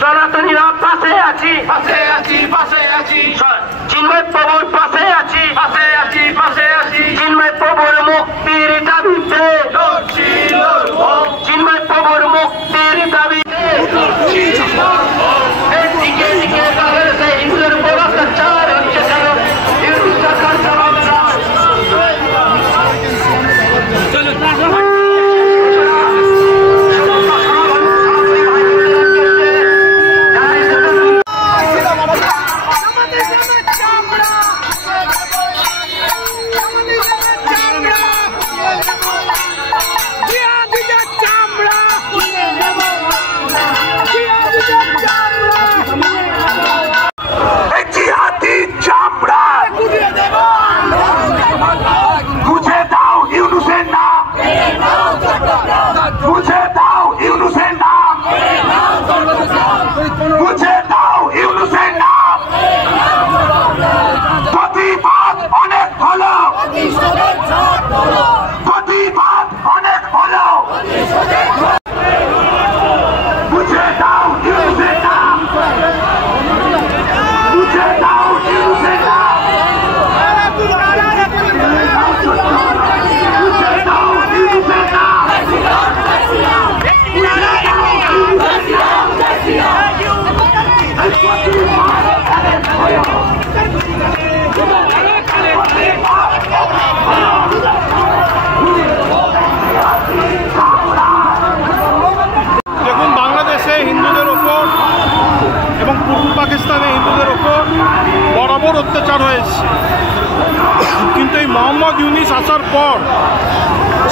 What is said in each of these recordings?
সনাতনীরা পাশে আছি, পাশে আছি, পাশে আছি, চিন্ময় প্রভুর পাশে আছি, পাশে আছি, পাশে আছি, চিন্ময় প্রভুর মুক্তির দাবিতে লড়ছি, লড়বো, চিন্ময় প্রভুর মুক্তির দাবিতে দিকে দিকে বাংলাদেশে হিন্দুদের উপর অত্যাচার হচ্ছে কেন? ইউনিট সরকার জবাব দাও। দেখুন, বাংলাদেশে হিন্দুদের ওপর এবং পূর্ব পাকিস্তানে হিন্দুদের ওপর বরাবর অত্যাচার হয়েছে, কিন্তু এই মোহাম্মদ ইউনিস আসার পর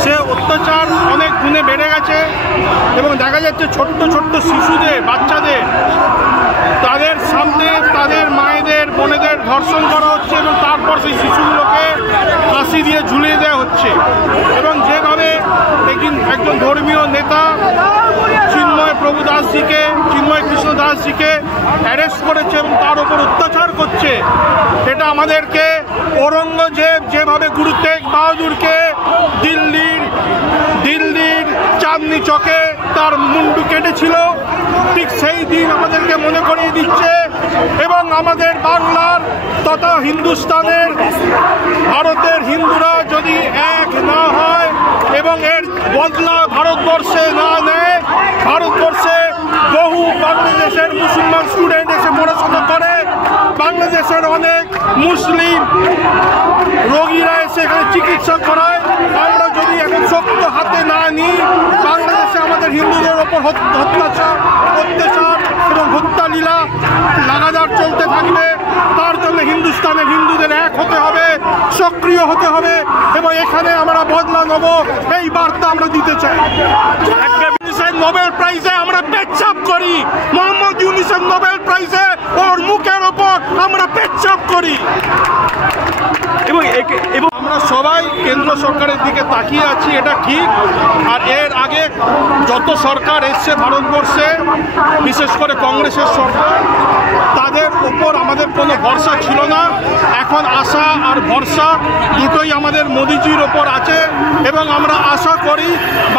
সে অত্যাচার অনেক গুণে বেড়ে গেছে এবং দেখা যাচ্ছে ছোট্ট ছোট্ট শিশুদের, বাচ্চাদের তাদের সামনে তাদের মায়েদের, বোনেদের ধর্ষণ করা হচ্ছে এবং তারপর সেই শিশুগুলোকে ফাঁসি দিয়ে ঝুলিয়ে দেওয়া হচ্ছে। এবং যেভাবে একজন ধর্মীয় নেতা চিন্ময় প্রভু দাসজিকে, চিন্ময় কৃষ্ণ দাসজিকে অ্যারেস্ট করেছে এবং তার উপর অত্যাচার করছে, এটা আমাদেরকে ঔরঙ্গজেব যেভাবে গুরু তেগ বাহাদুরকে দিল্লির চাঁদনি চকে তার মুন্ডু কেটেছিল, ঠিক সেই দিন আমাদেরকে মনে করিয়ে দিচ্ছে। এবং আমাদের বাংলার তথা হিন্দুস্তানের, ভারতের হিন্দুরা যদি এক না হয় এবং এর বদলা ভারতবর্ষে না নেয়, ভারতবর্ষে বহু বাংলাদেশের মুসলমান স্টুডেন্ট এসে পড়াশোনা করে, বাংলাদেশের অনেক মুসলিম রোগীরা এসে এখানে চিকিৎসা করায়। আমরা যদি এখন শক্ত হাতে না নিই, বাংলাদেশে আমাদের হিন্দুদের ওপর অত্যাচার এবং হত্যালীলা লাগাতার চলতে থাকবে। তার জন্য হিন্দুস্তানের হিন্দুদের এক হতে হবে, সক্রিয় হতে হবে এবং এখানে আমরা বদলা নেব, এই বার্তা আমরা দিতে চাই। নোবেল প্রাইজে আমরা পেচ্ছাপ করি, মোহাম্মদ ইউনিসের নোবেল প্রাইজে ওর মুখের ওপর আমরা পেচ্ছাপ করি। এবং আমরা সবাই কেন্দ্র সরকারের দিকে তাকিয়ে আছি, এটা ঠিক। আর এর আগে যত সরকার এসছে ভারতবর্ষে, বিশেষ করে কংগ্রেসের সরকার, তাদের উপর আমাদের কোনো ভরসা ছিল না। এখন আশা আর ভরসা দুটোই আমাদের মোদিজির ওপর আছে এবং আমরা আশা করি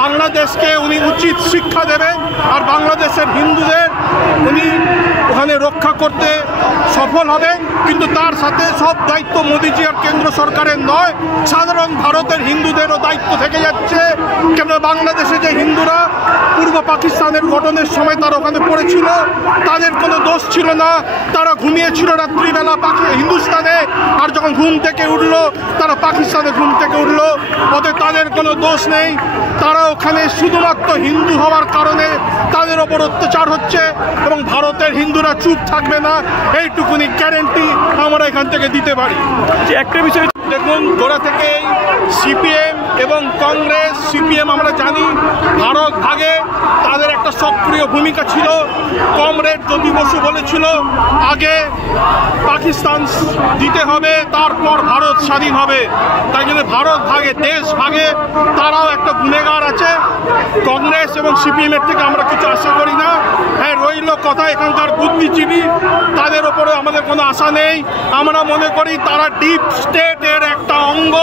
বাংলাদেশকে উনি উচিত শিক্ষা দেবেন আর বাংলাদেশের হিন্দুদের উনি ওখানে রক্ষা করতে সফল হবেন। কিন্তু তার সাথে সব দায়িত্ব মোদিজি আর কেন্দ্র সরকারের নয়, সাধারণ ভারতের হিন্দুদেরও দায়িত্ব থেকে যাচ্ছে। কেন বাংলাদেশে যে হিন্দুরা পূর্ব পাকিস্তানের গঠনের সময় তারা ওখানে পড়েছিল, তাদের কোনো দোষ ছিল না, তারা ঘুমিয়েছিল রাত্রিবেলা হিন্দুস্তানে, আর যখন ঘুম থেকে উঠলো তারা পাকিস্তানে ঘুম থেকে উঠলো, ওদের তাদের কোনো দোষ নেই। তারা ওখানে শুধুমাত্র হিন্দু হওয়ার কারণে তাদের ওপর অত্যাচার হচ্ছে এবং ভারতের হিন্দুরা চুপ থাকবে না, এইটুকুনি গ্যারেন্টি আমরা এখান থেকে দিতে পারি। যে একটা বিষয় দেখুন, গোড়া থেকেই সিপিএম এবং কংগ্রেস, সিপিএম আমরা জানি ভারত ভাগে তাদের একটা সক্রিয় ভূমিকা ছিল। কমরেড জ্যোতি বসু বলেছিল আগে পাকিস্তান দিতে হবে, তারপর ভারত স্বাধীন হবে। তাই জন্য ভারত ভাগে, দেশ ভাগে তারাও একটা গুণেগার আছে। কংগ্রেস এবং সিপিএমের থেকে আমরা কিছু আশা করি না। হ্যাঁ, রইল কথা এখানকার বুদ্ধিজীবী, তাদের ওপরে আমাদের কোনো আশা নেই। আমরা মনে করি তারা ডিপ স্টেটের একটা অঙ্গ,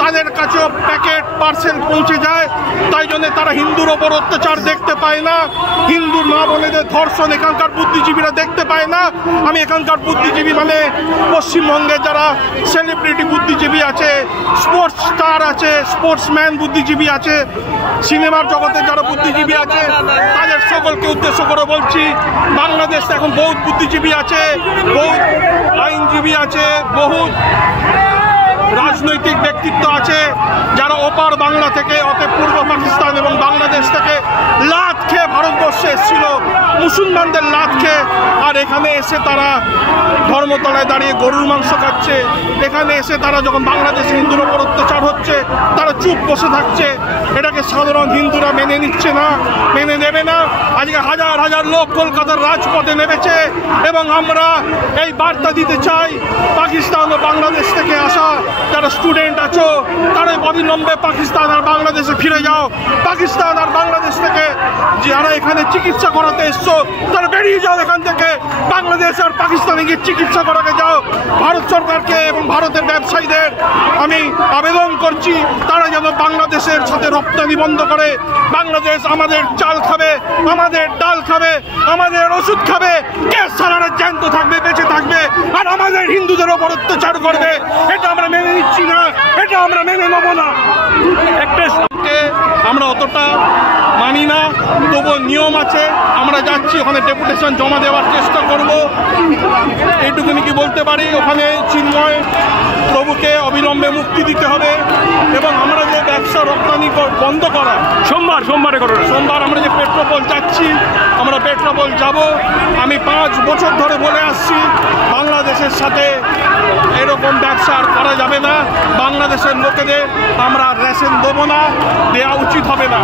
তাদের কাছেও প্যাকেট পার্সেল পৌঁছে যায়, তাই জন্য তারা হিন্দুর ওপর অত্যাচার দেখতে পায় না, হিন্দু মা বোনেদের ধর্ষণ এখানকার বুদ্ধিজীবীরা দেখতে পায় না। আমি এখানকার বুদ্ধিজীবী মানে পশ্চিমবঙ্গে যারা সেলিব্রিটি বুদ্ধিজীবী আছে, স্পোর্টস স্টার আছে, স্পোর্টসম্যান বুদ্ধিজীবী আছে, সিনেমার জগতে যারা বুদ্ধিজীবী আছে, তাদের সকলকে উদ্দেশ্য করে বলছি, বাংলাদেশে এখন বহুত বুদ্ধিজীবী আছে, বহুত আইনজীবী আছে, বহুত রাজনৈতিক ব্যক্তিত্ব আছে যারা ওপার বাংলা থেকে, অতএব পূর্ব পাকিস্তান এবং বাংলাদেশ থেকে লাত খেয়ে ভারতবর্ষে এসেছিল, মুসলমানদের লাত খেয়ে, আর এখানে এসে তারা ধর্মতলায় দাঁড়িয়ে গরুর মাংস খাচ্ছে। এখানে এসে তারা যখন বাংলাদেশে হিন্দুর ওপর অত্যাচার হচ্ছে তারা চুপ বসে থাকছে। এটাকে সাধারণ হিন্দুরা মেনে নিচ্ছে না, মেনে নেবে না। আজকে হাজার হাজার লোক কলকাতার রাজপথে নেমেছে এবং আমরা এই বার্তা দিতে চাই, পাকিস্তান ও বাংলাদেশ থেকে আসা যারা স্টুডেন্ট আছো তারা অবিলম্বে পাকিস্তান আর বাংলাদেশে ফিরে যাও। পাকিস্তান আর বাংলাদেশ থেকে যারা এখানে চিকিৎসা করাতে এসছো তারা বেরিয়ে যাও এখান থেকে, বাংলাদেশ আর পাকিস্তানে গিয়ে চিকিৎসা করাতে যাও। ভারত সরকারকে এবং ভারতের ব্যবসায়ীদের আমি আবেদন করছি তারা যেন বাংলাদেশের সাথে রপ্তানি বন্ধ করে। বাংলাদেশ আমাদের চাল খাবে, আমাদের ডাল খাবে, আমাদের ওষুধ খাবে, গ্যাস ছাড়ানো জ্যান্ত থাকবে, বেঁচে থাকবে, আর আমাদের হিন্দুদের ওপর অত্যাচার করবে। এটা আমরা মেনে নিচ্ছি না, এটা আমরা মেনে নেব না। আমরা অতটা মানি না, তবুও নিয়ম আছে, আমরা যাচ্ছি ওখানে ডেপুটেশন জমা দেওয়ার চেষ্টা করব। এইটুকুনি কি বলতে পারি, ওখানে চিন্ময় প্রভুকে অবিলম্বে মুক্তি দিতে হবে এবং আমরা যে ব্যবসা রপ্তানি বন্ধ করা সোমবার আমরা যে পেট্রোপল যাচ্ছি, আমরা পেট্রোপল যাব। আমি 5 বছর ধরে বলে আসছি বাংলাদেশের সাথে এরকম ব্যবসা আর করা যাবে না, বাংলাদেশের লোকেদের আমরা রেশন দেবো না, দেওয়া উচিত হবে না।